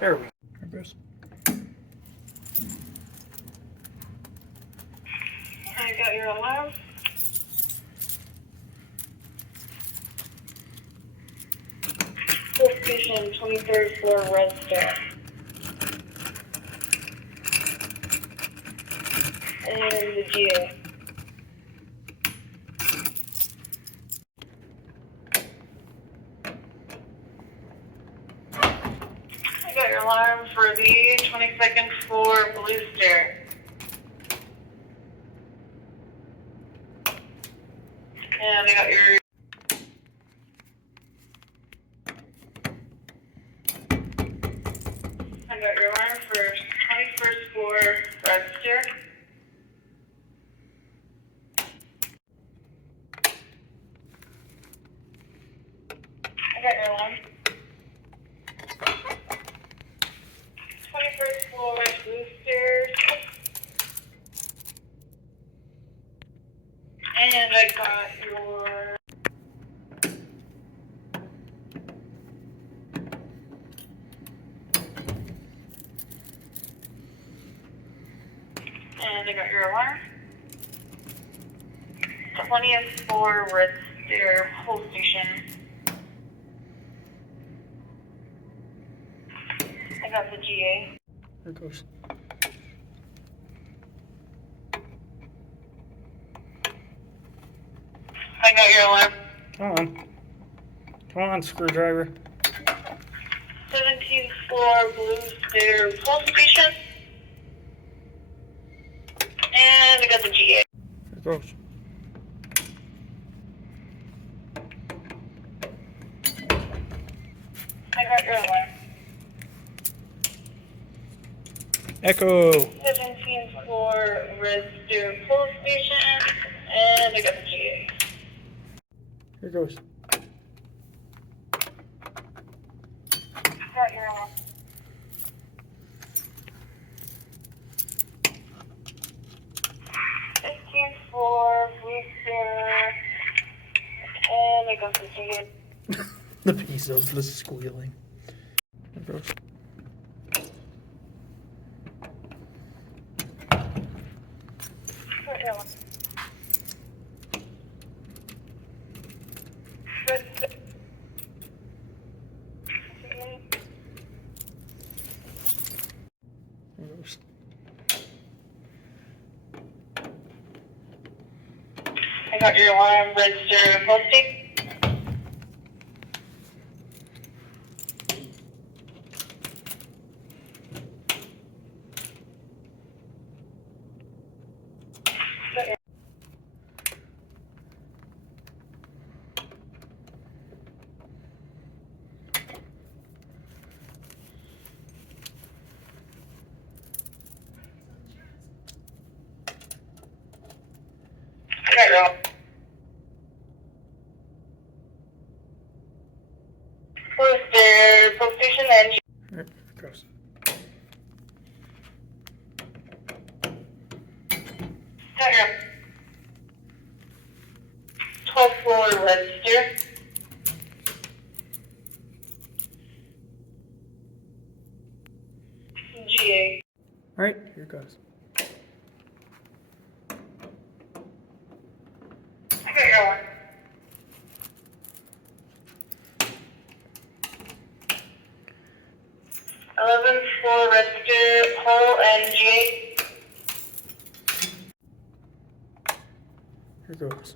There we go. There goes. I got your alarm. Full station, 23rd floor, red stair. And the GA. I got your alarm for the 22nd floor, blue stair. And I got your... I got your alarm for 21st floor, red stair. I got your alarm. 21st floor, blue stairs. And I got your... And I got your alarm. 20th floor, red stair, whole station. I got the GA. There it goes. I got your alarm. Come on. Come on, screwdriver. 17th floor, blue stair, whole station. And I got the GA. There it goes. I got your alarm. Echo. 17th floor, red stair, whole station. And I got the GA. Here it goes. I got your alarm. Floor, blue stair, and I got the GA. The piece of the squealing. There it goes. There it goes. I got your alarm, red stair, posting. I got your alarm. Blue stair, post station, and There it goes. got your 12th floor, red stair. GA. Alright, here it goes. I got your alarm. Eleventh floor, red stair, pole, and GA. Here it goes.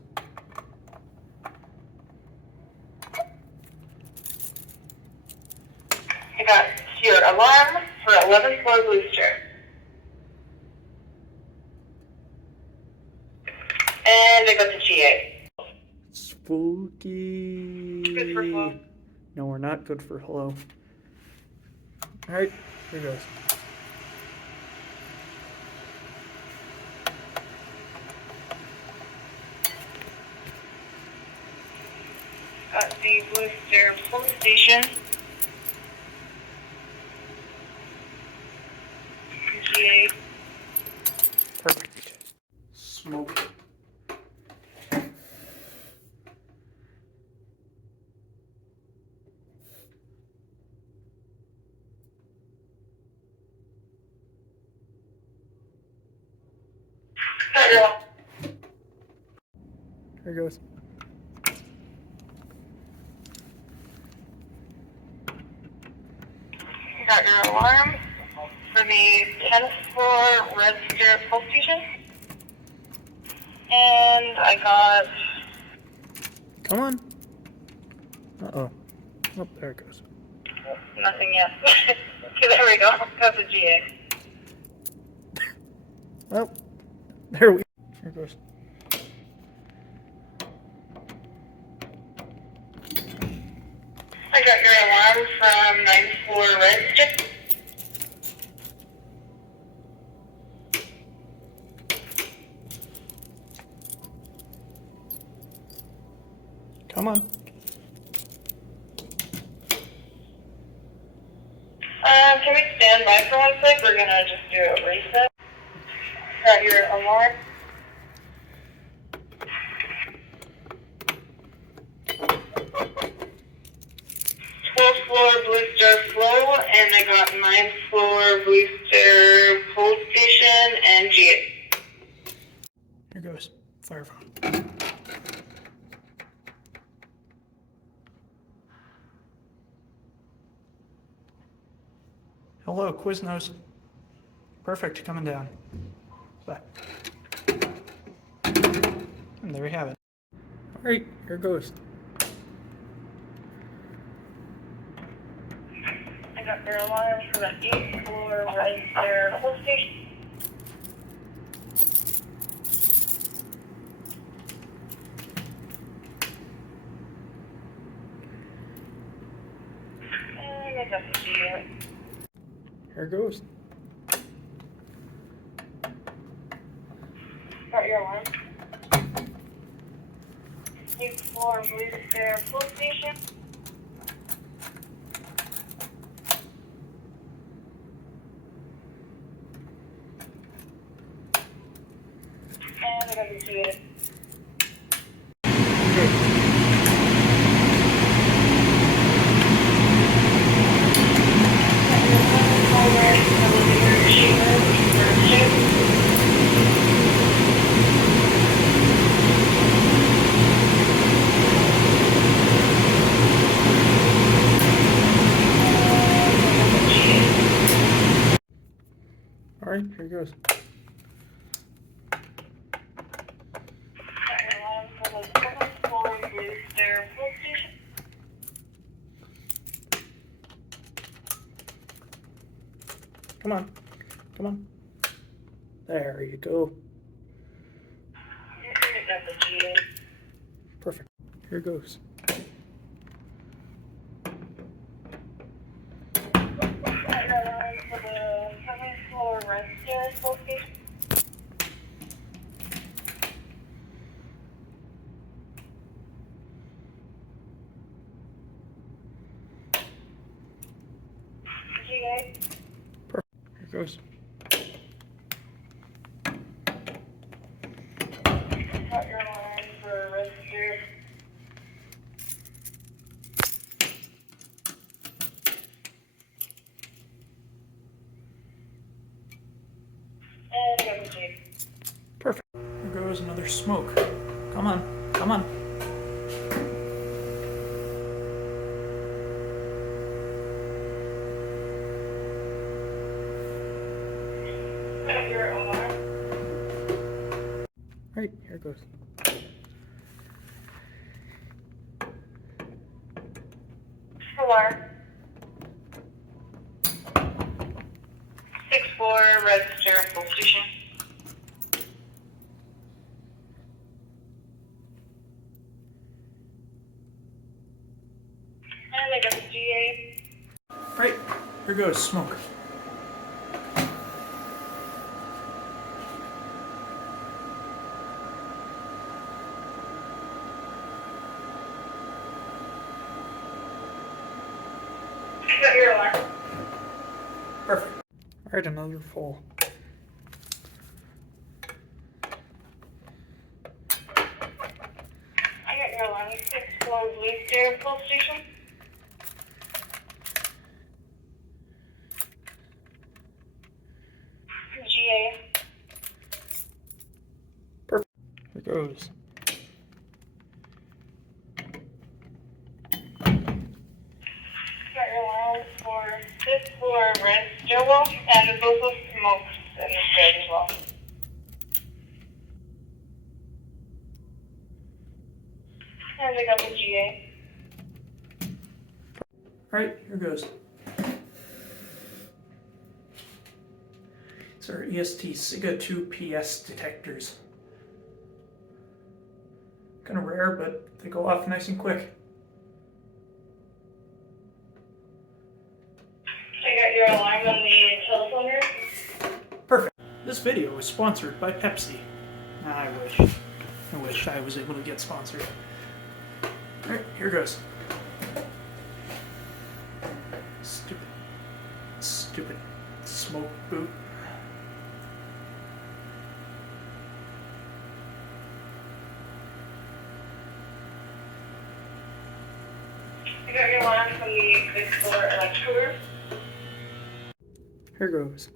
I got your alarm for 11th floor, blue stair. And I got the GA. Spooky. Good for hello. No, we're not good for hello. Alright, here goes. Got the blue stair, full station. GA. Perfect. Smoke. your Here goes. got your alarm for the 10th floor register pulse station. And I got Come on. Uh-oh. Oh, there it goes. nothing yet. Okay, there we go. That's a GA. Oh, there we go. Here it goes. I got your alarm from 9th floor register. Come on. Can we stand by for 1 sec? We're gonna just do a reset. Got your alarm. Floor booster flow, and I got 9th floor booster pulse station and GA. Here goes. Fire phone. Hello, Quiznos. Perfect, coming down. Bye. And there we have it. All right, here goes. I got your alarm for the 8th floor register pulse station. And I got the GA. Here goes. Got your alarm. 8th floor booster pulse station. And I got the GA. All right, here goes. Come on. Come on. There you go. Perfect. Here goes. Perfect. Here goes. Got your line for register. And got the G. Perfect. Here goes another smoke. Come on. Come on. Got your alarm. All right, here goes. Alarm. 6th floor register full station. And I got the GA. All right, here goes smoke. Got your alarm. Perfect. All right, another full. I got your alarm. 6th floor booster full station. GA. goes. Got your alarm for 5th floor red stairwell, and there's also smoke in the stairs as well. And I got the GA. Alright, here goes. These are EST Siga 2 PS detectors. Kind of rare, but they go off nice and quick. I got your alarm on the telephone here. Perfect. This video is sponsored by Pepsi. I wish I was able to get sponsored. Alright, here goes. Stupid smoke boot. I got your alarm from the 5th floor electrical room. Here goes.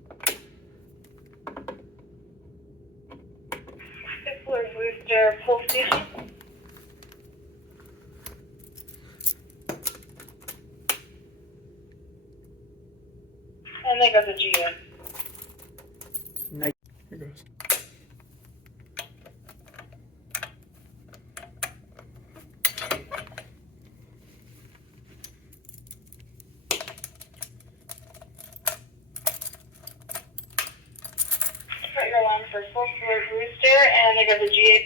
5th floor booster pull station. And I got the GA. Nice. Here goes. Got your alarm for 4th floor booster, and I got the GA.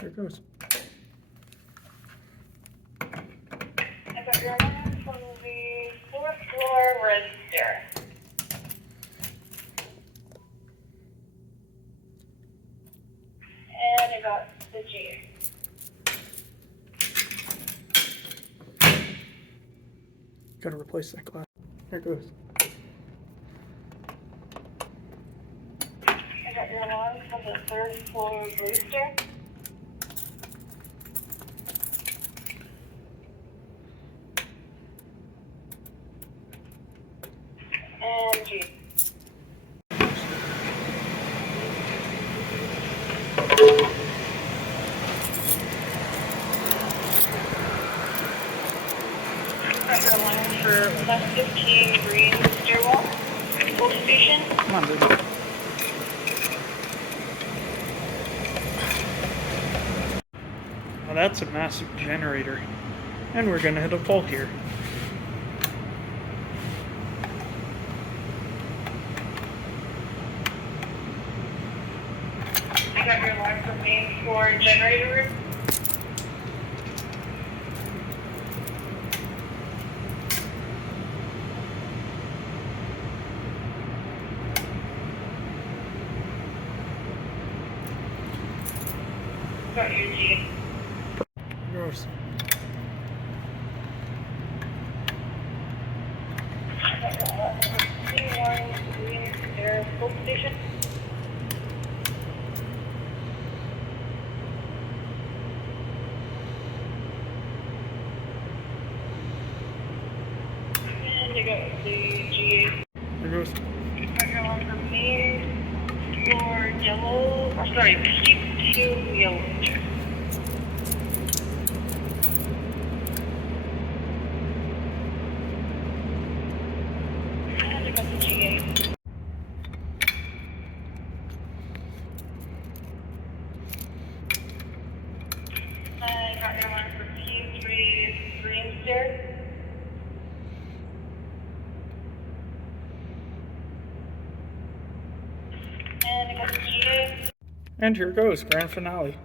Here goes. I got your alarm from the 4th floor red stair. And I got the GA. Gotta replace that glass. Here goes. I got your alarm from the 3rd floor booster. And G. Got your alarm for left 15 green stairwell, full station. Come on, baby. Now that's a massive generator. And we're gonna hit a pole here. I got your alarm for main floor generator room. Got your G. Gross. I got your alarm for C1 green stair, full station. And I got the GA. Here goes. Got your alarm for main floor yellow, or sorry, P2 yellow chair. And I got the GA. I got your alarm for P3 green stair. And I got the GA. And here goes, grand finale.